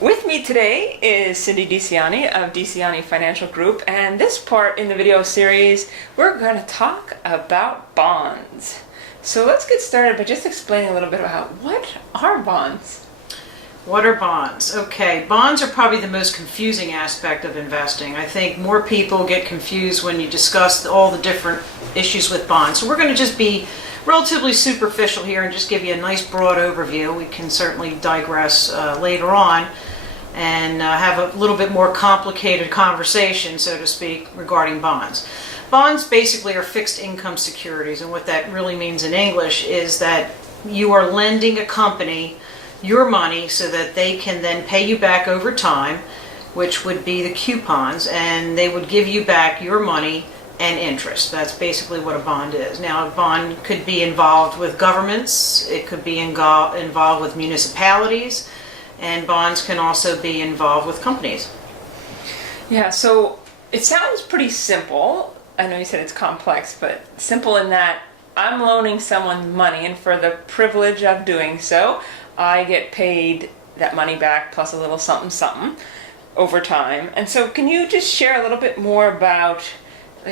With me today is Cindy Diccianni of Diccianni Financial Group, and this part in the video series, we're going to talk about bonds. So let's get started by just explaining a little bit about what are bonds. What are bonds? Okay, bonds are probably the most confusing aspect of investing. I think more people get confused when you discuss all the different issues with bonds. So we're going to just be relatively superficial here and just give you a nice broad overview. We can certainly digress later on and have a little bit more complicated conversation, so to speak, regarding bonds. Bonds basically are fixed income securities, and what that really means in English is that you are lending a company your money so that they can then pay you back over time, which would be the coupons, and they would give you back your money and interest. That's basically what a bond is. Now, a bond could be involved with governments, it could be involved with municipalities, and bonds can also be involved with companies. Yeah, so it sounds pretty simple. I know you said it's complex, but simple in that I'm loaning someone money, and for the privilege of doing so, I get paid that money back plus a little something something over time. And so can you just share a little bit more about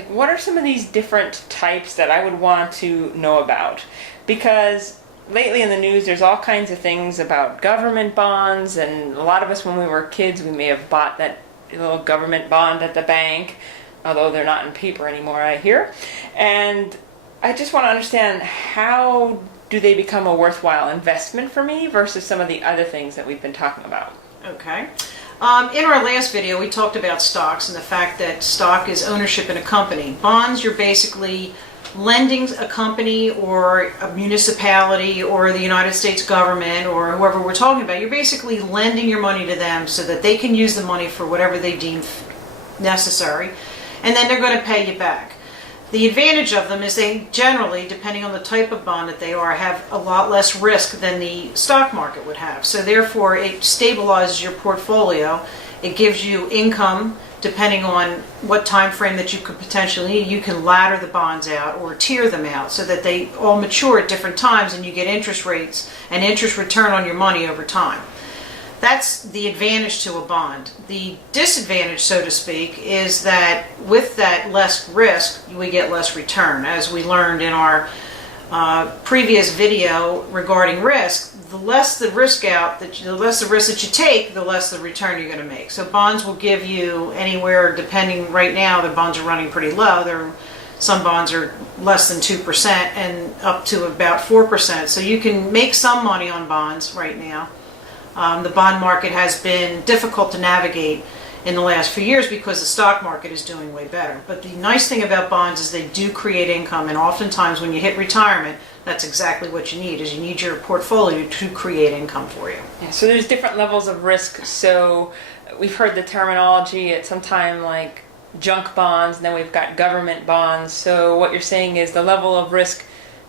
what are some of these different types that I would want to know about? Because lately in the news there's all kinds of things about government bonds, and a lot of us when we were kids we may have bought that little government bond at the bank, although they're not in paper anymore, I hear. And I just want to understand, how do they become a worthwhile investment for me versus some of the other things that we've been talking about? Okay. In our last video, we talked about stocks and the fact that stock is ownership in a company. Bonds, you're basically lending a company or a municipality or the United States government or whoever we're talking about. You're basically lending your money to them so that they can use the money for whatever they deem necessary, and then they're going to pay you back. The advantage of them is they generally, depending on the type of bond that they are, have a lot less risk than the stock market would have. So therefore, it stabilizes your portfolio. It gives you income depending on what time frame that you could potentially need. You can ladder the bonds out or tier them out so that they all mature at different times, and you get interest rates and interest return on your money over time. That's the advantage to a bond. The disadvantage, so to speak, is that with that less risk, we get less return. As we learned in our previous video regarding risk, the less the risk that you take, the less the return you're going to make. So bonds will give you anywhere, depending, right now the bonds are running pretty low. Some bonds are less than 2% and up to about 4%. So you can make some money on bonds right now. The bond market has been difficult to navigate in the last few years because the stock market is doing way better. But the nice thing about bonds is they do create income, and oftentimes when you hit retirement, that's exactly what you need, is you need your portfolio to create income for you. Yeah, so there's different levels of risk. So we've heard the terminology at some time like junk bonds, and then we've got government bonds. So what you're saying is the level of risk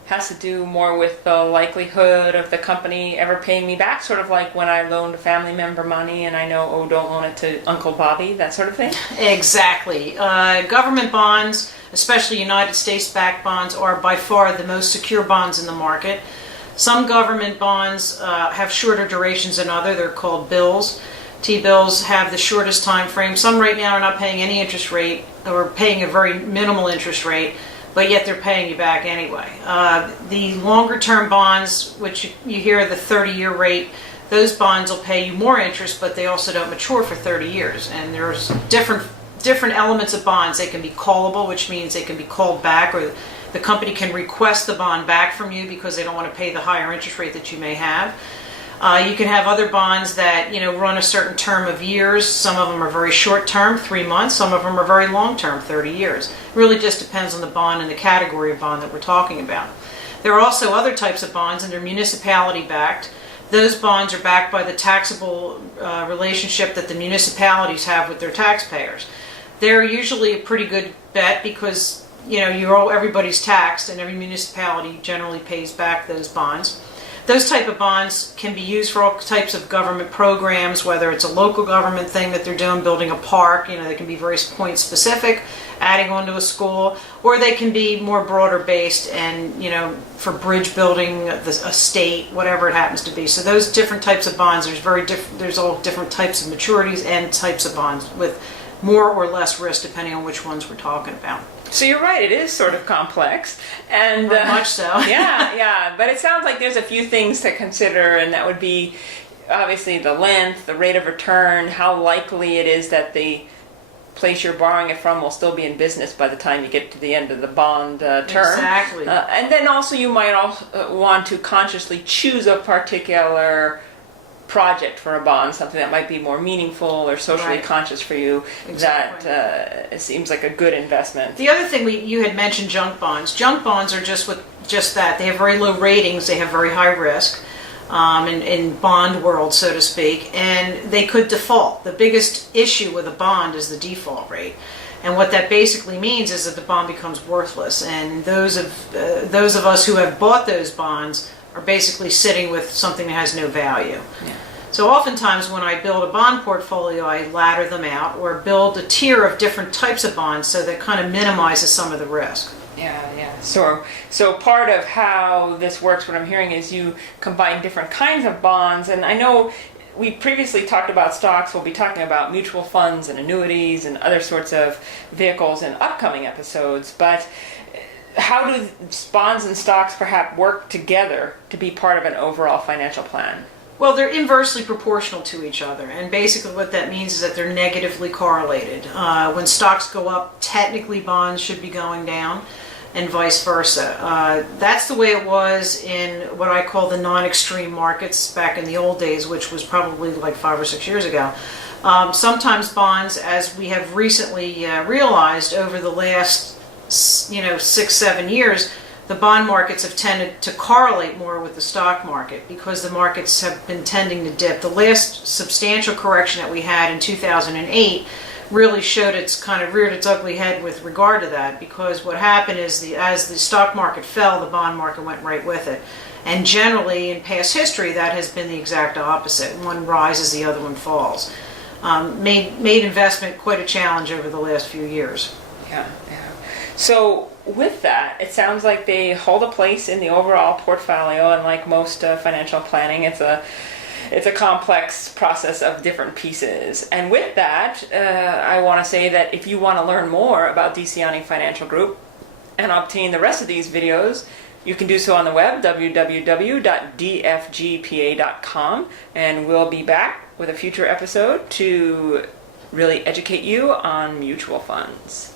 has to do more with the likelihood of the company ever paying me back, sort of like when I loaned a family member money and I know, oh, don't loan it to Uncle Bobby, that sort of thing? Exactly. Government bonds, especially United States-backed bonds, are by far the most secure bonds in the market. Some government bonds have shorter durations than others. They're called bills. T-bills have the shortest time frame. Some right now are not paying any interest rate, or paying a very minimal interest rate, but yet they're paying you back anyway. The longer term bonds, which you hear the 30-year rate, those bonds will pay you more interest, but they also don't mature for 30 years. And there's different elements of bonds. They can be callable, which means they can be called back, or the company can request the bond back from you because they don't want to pay the higher interest rate that you may have. You can have other bonds that run a certain term of years. Some of them are very short term, 3 months. Some of them are very long term, 30 years. It really just depends on the bond and the category of bond that we're talking about. There are also other types of bonds, and they're municipality backed. Those bonds are backed by the taxable relationship that the municipalities have with their taxpayers. They're usually a pretty good bet because everybody's taxed, and every municipality generally pays back those bonds. those type of bonds can be used for all types of government programs, whether it's a local government thing that they're doing, building a park, they can be very point specific, adding on to a school, or they can be more broader based and, for bridge building, a state, whatever it happens to be. So those different types of bonds, there's all different types of maturities and types of bonds with more or less risk depending on which ones we're talking about. So you're right, it is sort of complex. And much so. yeah. But it sounds like there's a few things to consider, and that would be obviously the length, the rate of return, how likely it is that the place you're borrowing it from will still be in business by the time you get to the end of the bond term. Exactly. And then also you might also want to consciously choose a particular project for a bond, something that might be more meaningful or socially Right. conscious for you. Exactly. That it seems like a good investment. The other thing you had mentioned junk bonds. Junk bonds are just that. They have very low ratings. They have very high risk in bond world, so to speak, and they could default. The biggest issue with a bond is the default rate. And what that basically means is that the bond becomes worthless. And those of us who have bought those bonds are basically sitting with something that has no value. Yeah. So oftentimes when I build a bond portfolio, I ladder them out or build a tier of different types of bonds so that kind of minimizes some of the risk. Yeah. So part of how this works, what I'm hearing, is you combine different kinds of bonds. And I know we previously talked about stocks. We'll be talking about mutual funds and annuities and other sorts of vehicles in upcoming episodes. But how do bonds and stocks perhaps work together to be part of an overall financial plan? Well, they're inversely proportional to each other, and basically what that means is that they're negatively correlated. When stocks go up, technically bonds should be going down, and vice versa. That's the way it was in what I call the non-extreme markets back in the old days, which was probably like 5 or 6 years ago. Sometimes bonds, as we have recently realized over the last 6-7 years, the bond markets have tended to correlate more with the stock market because the markets have been tending to dip. The last substantial correction that we had in 2008 really reared its ugly head with regard to that, because what happened is as the stock market fell, the bond market went right with it. And generally in past history that has been the exact opposite. One rises, the other one falls. Made investment quite a challenge over the last few years. Yeah. So with that, it sounds like they hold a place in the overall portfolio, and like most financial planning, it's a complex process of different pieces. And with that, I want to say that if you want to learn more about Diccianni Financial Group and obtain the rest of these videos, you can do so on the web, www.dfgpa.com, and we'll be back with a future episode to really educate you on mutual funds.